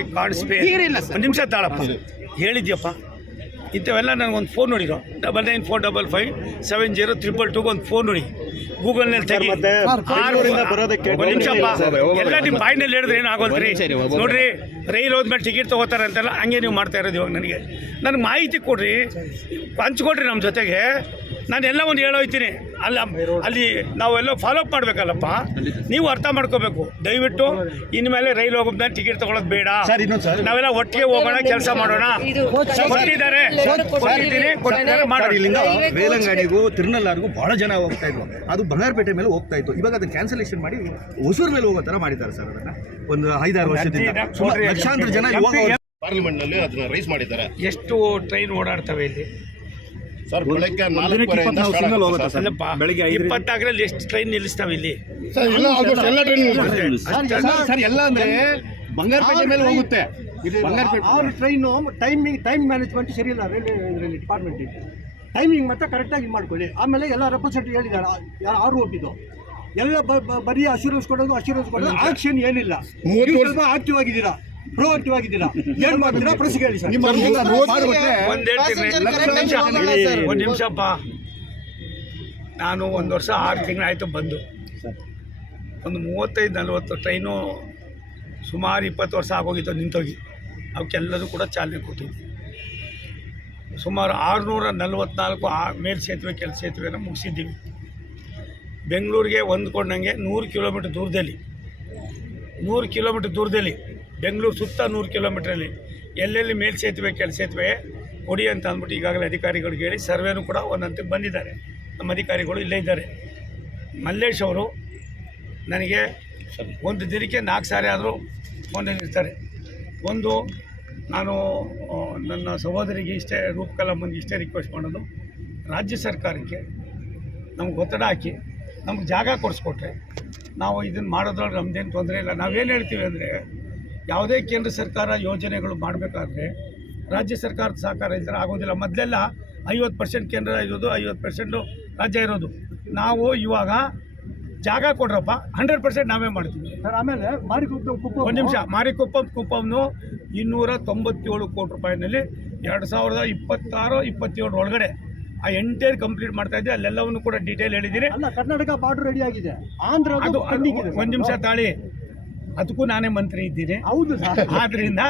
I can't spare. ಒಂದು ನಿಮಿಷ ತಾಳಪ್ಪ, ಹೇಳಿದ್ಯಪ್ಪ ಇಂಥವೆಲ್ಲ ನನಗೊಂದು ಫೋನ್ ನೋಡಿರೋ 9945570222 ಒಂದು ಫೋನ್ ನೋಡಿ ಗೂಗಲ್ನಲ್ಲಿ ತೆಗಿ. ಒಂದು ನಿಮಿಷಪ್ಪ, ಎಲ್ಲ ನಿಮ್ಮ ಬಾಯಿನಲ್ಲಿ ಹೇಳಿದ್ರೆ ಏನು ಆಗೋಲ್ರಿ ನೋಡ್ರಿ. ರೈಲ್ ಹೋದ್ಮೇಲೆ ಟಿಕೆಟ್ ತೊಗೋತಾರೆ ಅಂತೆಲ್ಲ ಹಂಗೆ ನೀವು ಮಾಡ್ತಾ ಇರೋದು. ಇವಾಗ ನನಗೆ ಮಾಹಿತಿ ಕೊಡ್ರಿ, ಹಂಚ್ಕೊಡ್ರಿ ನಮ್ಮ ಜೊತೆಗೆ. ನಾನು ಎಲ್ಲ ಒಂದು ಹೇಳೋಯ್ತೀನಿ. ಅಲ್ಲಿ ನಾವೆಲ್ಲ ಫಾಲೋಅಪ್ ಮಾಡಬೇಕಲ್ಲಪ್ಪ, ನೀವು ಅರ್ಥ ಮಾಡ್ಕೋಬೇಕು. ದಯವಿಟ್ಟು ಇನ್ಮೇಲೆ ರೈಲ್ ಹೋಗೋದ್ಮೇಲೆ ಟಿಕೆಟ್ ತೊಗೊಳೋದು ಬೇಡ. ನಾವೆಲ್ಲ ಒಟ್ಟಿಗೆ ಹೋಗೋಣ, ಕೆಲಸ ಮಾಡೋಣ. ಕೊಟ್ಟಿದ್ದಾರೆ ಇಲ್ಲಿಂದ ಬೇಲಂಗಾಣಿಗೂ ತಿರುನಲ್ಲಾರಿಗೂ ಬಹಳ ಜನ ಹೋಗ್ತಾ ಇದ್ರು. ಅದು ಬಂಗಾರಪೇಟೆ ಮೇಲೆ ಹೋಗ್ತಾ ಇತ್ತು. ಇವಾಗ ಅದನ್ನ ಕ್ಯಾನ್ಸಲೇಷನ್ ಮಾಡಿ ಹೊಸೂರು ಮೇಲೆ ಹೋಗೋ ತರ ಮಾಡಿದ್ದಾರೆ ಸರ್. ಅದನ್ನ ಒಂದು 5-6 ವರ್ಷದಿಂದ ಲಕ್ಷಾಂತರ ಜನ ಪಾರ್ಲಿಮೆಂಟ್ ನಲ್ಲಿ ಅದನ್ನ ರೈಸ್ ಮಾಡಿದ್ದಾರೆ. ಎಷ್ಟು ಟ್ರೈನ್ ಓಡಾಡ್ತವೆ ಇಲ್ಲಿ ಸರ್? ಬೆಳಗ್ಗೆ 24 ಎಷ್ಟು ಟ್ರೈನ್ ನಿಲ್ಲಿಸ್ತಾವೆ ಇಲ್ಲಿ? ಸರ್ ಎಲ್ಲ ಅಂದ್ರೆ ಬಂಗಾರಪೇಟೆ ಮೇಲೆ ಹೋಗುತ್ತೆ. ಟ್ರೈನು ಟೈಮ್ ಮ್ಯಾನೇಜ್ಮೆಂಟ್ ಸರಿ ಇಲ್ಲ ರೈಲ್ವೆ ಡಿಪಾರ್ಟ್ಮೆಂಟ್. ಟೈಮಿಂಗ್ ಮತ್ತೆ ಕರೆಕ್ಟಾಗಿ ಇದು ಮಾಡ್ಕೊಳ್ಳಿ. ಆಮೇಲೆ ಎಲ್ಲ ರೆಪ್ರೆಸೆಂಟೇಟಿವ್ ಹೇಳಿದ್ದಾರೆ, ಯಾರು ಹೋಗಿದ್ದು ಎಲ್ಲ ಬರೀ ಅಶ್ಯೂರೆನ್ಸ್ ಕೊಡೋದು ಆಕ್ಷನ್ ಏನಿಲ್ಲ. ಸ್ವಲ್ಪ ಆಕ್ಟಿವ್ ಆಗಿದ್ದೀರಾ, ಪ್ರೋಆಕ್ಟಿವ್ ಆಗಿದ್ದೀರಾ, ಏನು ಮಾಡ್ತೀರಾ ಪ್ರಶ್ನೆ ಹೇಳಿ ಸರ್. ಒಂದು ನಿಮಿಷಪ್ಪ, ನಾನು 1 ವರ್ಷ 6 ತಿಂಗಳಾಯಿತು ಬಂದು. ಒಂದು 35-40 ಟ್ರೈನು ಸುಮಾರು 20 ವರ್ಷ ಆಗೋಗಿತ್ತು ನಿಂತೋಗಿ. ಅವಕ್ಕೆಲ್ಲರೂ ಕೂಡ ಚಾಲನೆ ಕೊಟ್ಟಿದ್ವಿ. ಸುಮಾರು 644 ಮೇಲ್ ಸೇತುವೆ ಕೆಲ ಸೇತುವೆನ ಮುಗಿಸಿದ್ದೀವಿ. ಬೆಂಗಳೂರಿಗೆ ಹೊಂದ್ಕೊಂಡಂಗೆ 100 ಕಿಲೋಮೀಟ್ರ್ ದೂರದಲ್ಲಿ, 100 ಕಿಲೋಮೀಟ್ರ್ ದೂರದಲ್ಲಿ ಬೆಂಗಳೂರು ಸುತ್ತ 100 ಕಿಲೋಮೀಟ್ರಲ್ಲಿ ಎಲ್ಲೆಲ್ಲಿ ಮೇಲ್ ಸೇತುವೆ ಕೆಲ ಸೇತುವೆ ಕೊಡಿ ಅಂತ ಅಂದ್ಬಿಟ್ಟು ಈಗಾಗಲೇ ಅಧಿಕಾರಿಗಳಿಗೆ ಹೇಳಿ ಸರ್ವೇನೂ ಕೂಡ ಒಂದು ಹಂತಕ್ಕೆ ಬಂದಿದ್ದಾರೆ. ನಮ್ಮ ಅಧಿಕಾರಿಗಳು ಇಲ್ಲೇ ಇದ್ದಾರೆ. ಮಲ್ಲೇಶ್ ಅವರು ನನಗೆ ಒಂದು ದಿನಕ್ಕೆ 4 ಸಾರಿ ಆದರೂ ಫೋನಲ್ಲಿ ಇರ್ತಾರೆ. ಒಂದು ನಾನು ನನ್ನ ಸಹೋದರಿಗೆ ಇಷ್ಟೇ, ರೂಪಕಲಾಮನ್ಗೆ ಇಷ್ಟೇ ರಿಕ್ವೆಸ್ಟ್ ಮಾಡೋದು, ರಾಜ್ಯ ಸರ್ಕಾರಕ್ಕೆ ನಮ್ಗೆ ಒತ್ತಡ ಹಾಕಿ ನಮ್ಗೆ ಜಾಗ ಕೊಡಿಸ್ಕೊಟ್ರೆ ನಾವು ಇದನ್ನು ಮಾಡೋದ್ರಲ್ಲಿ ನಮ್ಮದೇನು ತೊಂದರೆ ಇಲ್ಲ. ನಾವೇನು ಹೇಳ್ತೀವಿ ಅಂದರೆ, ಯಾವುದೇ ಕೇಂದ್ರ ಸರ್ಕಾರ ಯೋಜನೆಗಳು ಮಾಡಬೇಕಾದ್ರೆ ರಾಜ್ಯ ಸರ್ಕಾರದ ಸಹಕಾರ ಇದ್ದರೆ ಆಗೋದಿಲ್ಲ. ಮೊದಲೆಲ್ಲ 50% ಕೇಂದ್ರ ಇರೋದು, 50% ರಾಜ್ಯ ಇರೋದು. ನಾವು ಇವಾಗ ಜಾಗ ಕೊಡ್ರಪ್ಪ, 100% ನಾವೇ ಮಾಡ್ತೀವಿ ಸರ್. ಆಮೇಲೆ ಒಂದು ನಿಮಿಷ, ಮಾರಿಕೊಪ್ಪಂನು 297 ಕೋಟಿ ರೂಪಾಯಿನಲ್ಲಿ 2026-27 ಒಳಗಡೆ ಆ ಎಂಟೈರ್ ಕಂಪ್ಲೀಟ್ ಮಾಡ್ತಾ ಇದ್ದೆ. ಅಲ್ಲೆಲ್ಲವನ್ನು ಕೂಡ ಡೀಟೇಲ್ ಹೇಳಿದ್ದೀನಿ. ಕರ್ನಾಟಕ ಬಾರ್ಡರ್ ರೆಡಿ ಆಗಿದೆ, ಆಂಧ್ರ. ಒಂದು ನಿಮಿಷ ತಾಳಿ, ಅದಕ್ಕೂ ನಾನೇ ಮಂತ್ರಿ ಇದ್ದೀನಿ. ಹೌದು, ಆದ್ದರಿಂದ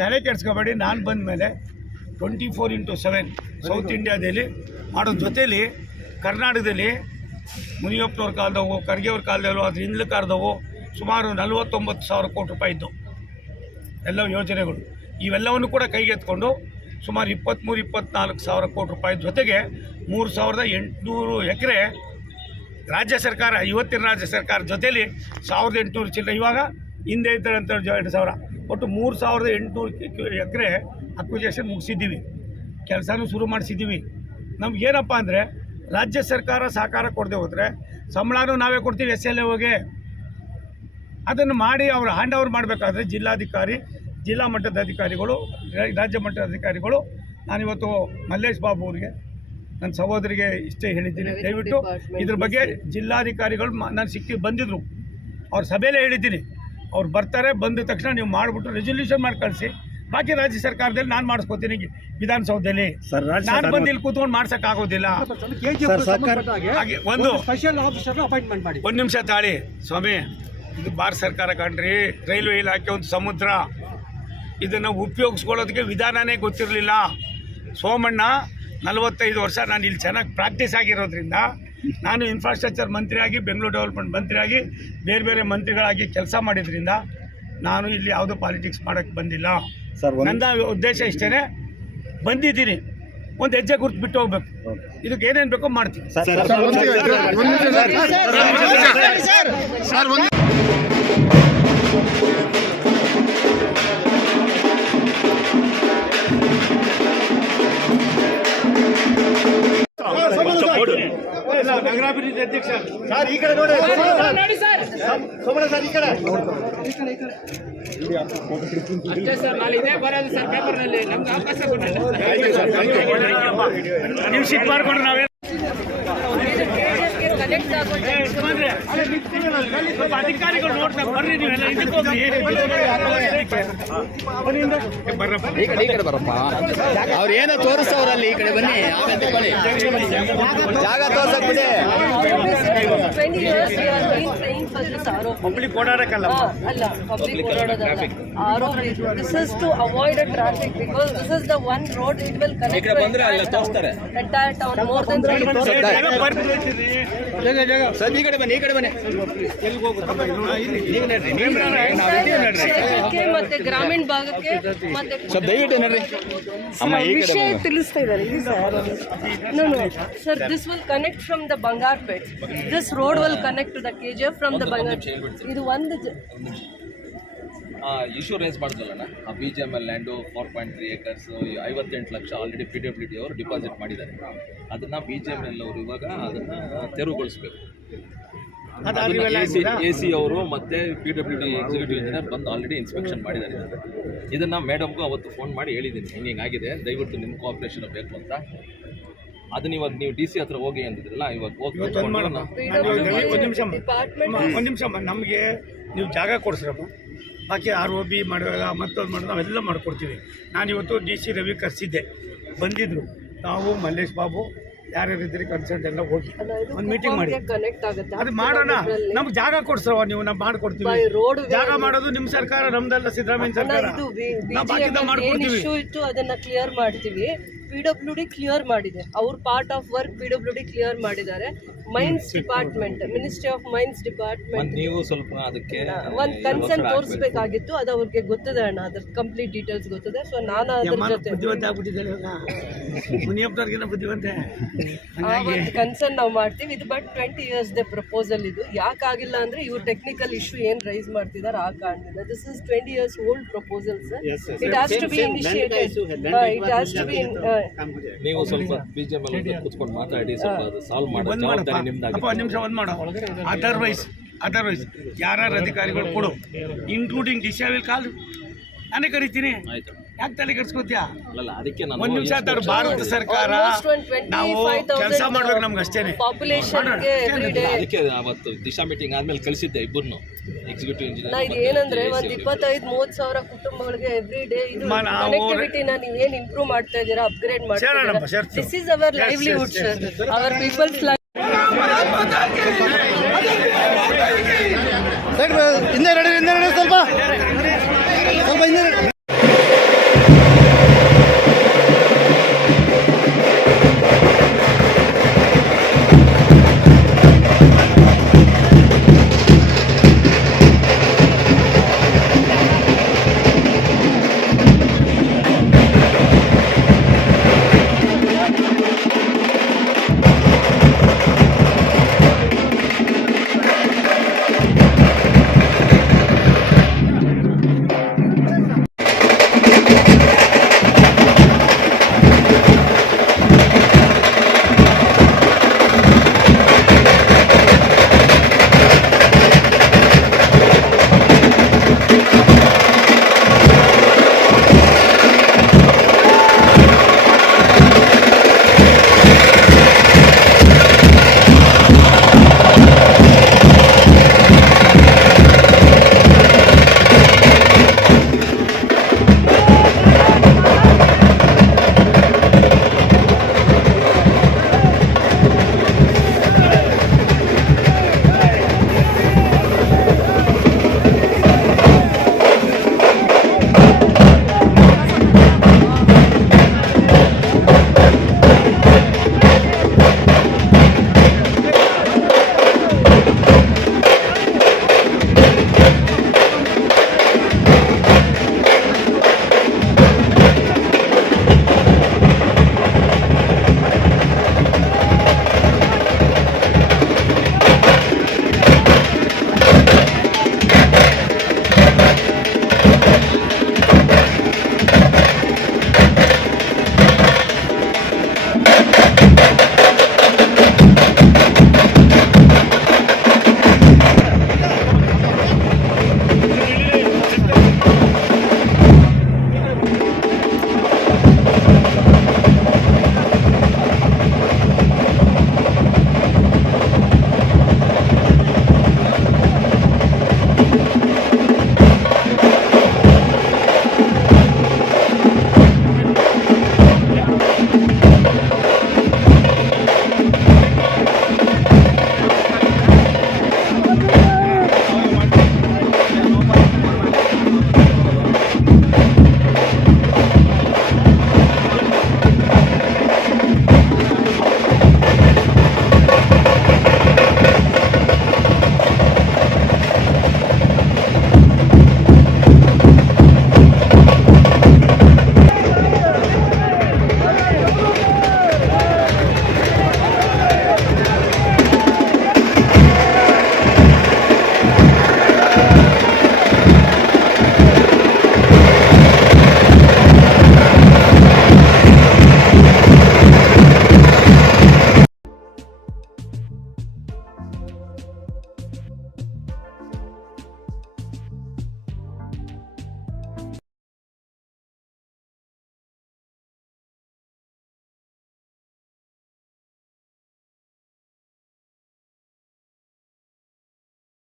ತಲೆ ಕೆಡಿಸ್ಕೋಬೇಡಿ. ನಾನು ಬಂದ ಮೇಲೆ 24x7 ಸೌತ್ ಇಂಡಿಯಾದಲ್ಲಿ ಮಾಡೋ ಜೊತೆಯಲ್ಲಿ ಕರ್ನಾಟಕದಲ್ಲಿ ಮುನಿಯಪ್ಪನವ್ರ ಕಾಲದವು, ಖರ್ಗೆಯವ್ರ ಕಾಲದವು, ಅದ್ರ ಹಿಂದ್ಲ ಕಾಲದವು ಸುಮಾರು 49,000 ಕೋಟಿ ರೂಪಾಯಿ ಇದ್ದು ಎಲ್ಲ ಯೋಜನೆಗಳು. ಇವೆಲ್ಲವನ್ನು ಕೂಡ ಕೈಗೆತ್ಕೊಂಡು ಸುಮಾರು 23-24 ಸಾವಿರ ಕೋಟಿ ರೂಪಾಯಿ ಜೊತೆಗೆ 3,800 ಎಕರೆ ರಾಜ್ಯ ಸರ್ಕಾರ, ಇವತ್ತಿನ ರಾಜ್ಯ ಸರ್ಕಾರ ಜೊತೆಯಲ್ಲಿ 1,800 ಚಿಲ್ಲರೆ, ಇವಾಗ ಹಿಂದೆ ಇದ್ದಂಥ 2,000, ಒಟ್ಟು 3,800 ಎಕರೆ ಅಕ್ವಿಜೇಷನ್ ಮುಗಿಸಿದ್ದೀವಿ. ಕೆಲಸನೂ ಶುರು ಮಾಡಿಸಿದ್ದೀವಿ. ನಮಗೇನಪ್ಪ ಅಂದರೆ, ರಾಜ್ಯ ಸರ್ಕಾರ ಸಹಕಾರ ಕೊಡದೆ ಹೋದರೆ ಸಂಬಳನೂ ನಾವೇ ಕೊಡ್ತೀವಿ SLA. ಅದನ್ನು ಮಾಡಿ ಅವರು ಹ್ಯಾಂಡ್ ಓವರ್ ಮಾಡಬೇಕಾದ್ರೆ ಜಿಲ್ಲಾಧಿಕಾರಿ, ಜಿಲ್ಲಾ ಮಟ್ಟದ ಅಧಿಕಾರಿಗಳು, ರಾಜ್ಯ ಮಟ್ಟದ ಅಧಿಕಾರಿಗಳು, ನಾನಿವತ್ತು ಮಲ್ಲೇಶ್ ಬಾಬು ಅವರಿಗೆ, ನನ್ನ ಸಹೋದರಿಗೆ ಇಷ್ಟೇ ಹೇಳಿದ್ದೀನಿ. ದಯವಿಟ್ಟು ಇದ್ರ ಬಗ್ಗೆ ಜಿಲ್ಲಾಧಿಕಾರಿಗಳು ನಾನು ಬಂದಿದ್ದರು, ಅವ್ರ ಸಭೆಯಲ್ಲೇ ಹೇಳಿದ್ದೀನಿ. ಅವ್ರು ಬರ್ತಾರೆ, ಬಂದ ತಕ್ಷಣ ನೀವು ಮಾಡಿಬಿಟ್ಟು ರೆಸೊಲ್ಯೂಷನ್ ಮಾಡಿ ಕಳಿಸಿ. ಬಾಕಿ ರಾಜ್ಯ ಸರ್ಕಾರದಲ್ಲಿ ನಾನು ಮಾಡಿಸ್ಕೋತೀನಿ ವಿಧಾನಸೌಧದಲ್ಲಿ. ನಾನು ಬಂದು ಇಲ್ಲಿ ಕೂತ್ಕೊಂಡು ಮಾಡ್ಸೋಕ್ಕಾಗೋದಿಲ್ಲ. ಹಾಗೆ ಒಂದು ನಿಮಿಷ ತಾಳಿ ಸ್ವಾಮಿ, ಇದು ಭಾರತ ಸರ್ಕಾರ ಕಂಡ್ರಿ, ರೈಲ್ವೆ ಇಲಾಖೆ ಒಂದು ಸಮುದ್ರ. ಇದನ್ನು ಉಪಯೋಗಿಸ್ಕೊಳ್ಳೋದಕ್ಕೆ ವಿಧಾನನೇ ಗೊತ್ತಿರಲಿಲ್ಲ. ಸೋಮಣ್ಣ 45 ವರ್ಷ ನಾನು ಇಲ್ಲಿ ಚೆನ್ನಾಗಿ ಪ್ರಾಕ್ಟೀಸ್ ಆಗಿರೋದ್ರಿಂದ, ನಾನು ಇನ್ಫ್ರಾಸ್ಟ್ರಕ್ಚರ್ ಮಂತ್ರಿಯಾಗಿ, ಬೆಂಗಳೂರು ಡೆವಲಪ್ಮೆಂಟ್ ಮಂತ್ರಿಯಾಗಿ, ಬೇರೆ ಬೇರೆ ಮಂತ್ರಿಗಳಾಗಿ ಕೆಲಸ ಮಾಡಿದ್ರಿಂದ ನಾನು ಇಲ್ಲಿ ಯಾವುದೋ ಪಾಲಿಟಿಕ್ಸ್ ಮಾಡೋಕ್ಕೆ ಬಂದಿಲ್ಲ. ನನ್ನ ಉದ್ದೇಶ ಇಷ್ಟೇ, ಬಂದಿದ್ದೀನಿ, ಒಂದು ಹೆಜ್ಜೆ ಗುರ್ತು ಬಿಟ್ಟು ಹೋಗ್ಬೇಕು. ಇದಕ್ಕೆ ಏನೇನು ಬೇಕೋ ಮಾಡ್ತೀನಿ. ನಗರಾಭಿವೃದ್ಧಿ ಅಧ್ಯಕ್ಷ ಸರ್, ಈ ಕಡೆ ನೋಡಿ ಸೋಮಣ್ಣ ಸರ್, ಈ ಕಡೆ ನೀವು ಸಿಟ್ ಮಾಡ್ಕೊಂಡ್ರೆ ನಾವೇ ಸ್ವಲ್ಪ ಅಧಿಕಾರಿಗಳು ನೋಡ್ತಾರೆ, ಬರ್ರಿ ನೀವೆಲ್ಲ ಇದಕ್ಕೆ ಹೋಗ್ರಿ. ಬನ್ನಿ ಹಿಂದೆ. ಬರ್ರಪ್ಪ. ಈ ಕಡೆ ಬರಪ್ಪ. ಅವ್ರು ಏನೋ ತೋರಿಸ್ತವ್ರಲ್ಲಿ, ಈ ಕಡೆ ಬನ್ನಿ. ಜಾಗ ತೋರ್ಸಕ್ ಬಿಡಿ. 20 years we have been praying for this ROP. Public ಓಡಾಡಕ್ಕಲ್ಲ. ಅಲ್ಲ, ಪಬ್ಲಿಕ್ ಓಡಾಡೋದಲ್ಲ. ROP, this is to avoid a traffic because this is the one road it will connect to entire town, more than 3 sir ಈ ಕಡೆ ಬನ್ನಿ, ಈ ಕಡೆ ಬನ್ನಿ. ಕ್ಷೇತ್ರಕ್ಕೆ ಮತ್ತೆ ಗ್ರಾಮೀಣ ಭಾಗಕ್ಕೆ ಮತ್ತೆ ಸ್ವಲ್ಪ ದಯವಿಟ್ಟು ನೋಡ್ರಿ ಅಮ್ಮ, ಈ ಕಡೆ ವಿಷಯ ತಿಳಿಸ್ತಾ ಇದ್ದಾರೆ. ಇದು sir this will connect from the Bangarpet. This road will connect to the KGF from the ಬಂಗಾರ. ಇದು ಒಂದು ಇಶ್ಯೂ ರೈಸ್ ಮಾಡಿದ್ರಲ್ಲ, ಆ BGML land 4.3 acres 58 lakh already PWD ಅವರು ಡಿಪಾಸಿಟ್ ಮಾಡಿದ್ದಾರೆ. ಅದನ್ನು BGML ಅವರು ಇವಾಗ ಅದನ್ನು ತೆರವುಗೊಳಿಸಬೇಕು. AC ಅವರು ಮತ್ತು PWD ಎಕ್ಸಿಕ್ಯೂಟಿವ್ ಇಂಜಿನಿಯರ್ ಬಂದು ಆಲ್ರೆಡಿ ಇನ್ಸ್ಪೆಕ್ಷನ್ ಮಾಡಿದ್ದಾರೆ. ಇದನ್ನು ಮೇಡಮ್ಗೂ ಅವತ್ತು ಫೋನ್ ಮಾಡಿ ಹೇಳಿದ್ದೀನಿ, ಹಿಂಗಾಗಿದೆ, ದಯವಿಟ್ಟು ನಿಮ್ಮ ಕೋಆಪ್ರೇಷನ್ ಬೇಕು ಅಂತ. ಅದನ್ನ ಇವಾಗ ನೀವು DC ಹತ್ರ ಹೋಗಿ ಅಂದಿದ್ರಲ್ಲ, ಇವಾಗ ಹೋಗಿ ಒಂದು ನಿಮಿಷ ನಮಗೆ ನೀವು ಜಾಗ ಕೊಡಿಸ್ರಮ್ಮ, ಬಾಕಿ ROB ಮಾಡುವಾಗ ಮತ್ತೊಂದು ಮಾಡೋದು ನಾವೆಲ್ಲ ಮಾಡಿಕೊಡ್ತೀವಿ. ನಾನಿವತ್ತು DC ರವಿ ಕರೆಸಿದ್ದೆ, ಬಂದಿದ್ದರು. ನಾವು ಮಲ್ಲೇಶ್ ಬಾಬು ಯಾರ್ಯಾರಿದ್ದೀರಿ ಕನ್ಸಲ್ಟ್ ಎಲ್ಲ ಹೋಗಿ ಒಂದು ಮೀಟಿಂಗ್ ಮಾಡಿ ಕನೆಕ್ಟ್ ಆಗುತ್ತೆ. ಅದು ಮಾಡೋಣ. ನಮ್ಗೆ ಜಾಗ ಕೊಡ್ಸ್ರವ ನೀವು, ನಾವು ಮಾಡ್ಕೊಡ್ತೀವಿ. ರೋಡ್ ಜಾಗ ಮಾಡೋದು ನಿಮ್ಮ ಸರ್ಕಾರ, ನಮ್ದಲ್ಲ ಸಿದ್ದರಾಮಯ್ಯ ಸರ್ಕಾರ. ನಾವು ಬಾಕಿದ ಮಾಡ್ಕೊಡ್ತೀವಿ. ಇಶ್ಯೂ ಇತ್ತು, ಅದನ್ನ ಕ್ಲಿಯರ್ ಮಾಡ್ತೀವಿ. PWD ಕ್ಲಿಯರ್ ಮಾಡಿದೆ, ಅವ್ರ part of work PWD clear ಮಾಡಿದ್ದಾರೆ. Mines department, ministry of mines department ನೀವು ಸ್ವಲ್ಪ ಅದಕ್ಕೆ ಒಂದು ಕನ್ಸರ್ನ್ ತೋರಿಸ್ಬೇಕಾಗಿತ್ತು. ಅದು ಅವ್ರಿಗೆ ಗೊತ್ತಿದೆ ಅಣ್ಣ, ಅದ್ರ ಕಂಪ್ಲೀಟ್ ಡೀಟೇಲ್ಸ್ ಗೊತ್ತಿದೆ. ಸೊ ನಾನು ಅದ್ರ ಜೊತೆ ಬುದ್ಧಿವಂತ ಆಗ್ಬಿಟ್ಟಿದ್ದಾರೆ ಇವಾಗ, ಮುನಿಯಪ್ಪನವ್ರಿಗಿನ್ನ ಬುದ್ಧಿವಂತೆ. ಕನ್ಸರ್ನ್ ನಾವು ಮಾಡ್ತೀವಿ. ಇದು ಬಟ್ 20 years ಪ್ರಪೋಸಲ್. ಇದು ಯಾಕಾಗಿಲ್ಲ ಅಂದ್ರೆ ಇವ್ರು ಟೆಕ್ನಿಕಲ್ ಇಶ್ಯೂ ಏನ್ ರೈಸ್ ಮಾಡ್ತಿದ್ದಾರೆ ಆ ಕಾರಣದಿಂದ. This is 20 years old proposal, sir. It has to be initiated. It has to be ನೀವು ಸ್ವಲ್ಪ BGML ಕೂತ್ಕೊಂಡು ಮಾತಾಡಿ, ಸ್ವಲ್ಪ ಅದು ಸಾಲ್ವ್ ಮಾಡೋ ಜವಾಬ್ದಾರಿ ನಿಮ್ದಾಗಿ. ಒಂದು ನಿಮಿಷ ಒಂದು ಮಾಡೋ. ಅದರ್ವೈಸ್ ಯಾರು ಅಧಿಕಾರಿಗಳು ಕೊಡು, ಇನ್ಕ್ಲೂಡಿಂಗ್ DC ವಿಲ್ ಕಾಲ್. ನಾನೇ ಕರಿತೀನಿ. ಆಯ್ತು, ಯಾಕೆ ತಲೆ ಕೆಡ್ಸ್ಕೊತೀಯ? ಅಲ್ಲ ಅದಕ್ಕೆ ನಾನು ಒಂದು ನಿಮಿಷ. ಭಾರತ ಸರ್ಕಾರ ನಾವು ಕೆಲಸ ಮಾಡ್ಬೇಕು, ನಮ್ಗೆ ಅಷ್ಟೇನೆ. ಪಾಪ್ಯುಲೇಷನ್ಗೆ ಎವ್ರಿ ಡೇ. ಅದಕ್ಕೆ ಅವತ್ತು ದಿಶಾ ಮೀಟಿಂಗ್ ಆದ್ಮೇಲೆ ಕಳಿಸಿದ್ದೆ ಇಬ್ಬರನ್ನು, ಎಕ್ಸಿಕ್ಯೂಟಿವ್ ಇಂಜಿನಿಯರ್. ಇದು ಏನಂದ್ರೆ ಒಂದು 25-30 ಸಾವಿರ ಕುಟುಂಬಗಳಿಗೆ ಎವ್ರಿ ಡೇ ಇದು ಕನೆಕ್ಟಿವಿಟಿನ ನೀವು ಏನು ಇಂಪ್ರೂವ್ ಮಾಡ್ತಾ ಇದ್ದೀರಾ, ಅಪ್ಗ್ರೇಡ್ ಮಾಡ್ತಾ ಇದ್ದೀರಾ. This is our livelihood, sir. Our peoples ಹಿಂದೆ ನಡಿ ಸ್ವಲ್ಪ ಹಿಂದೆ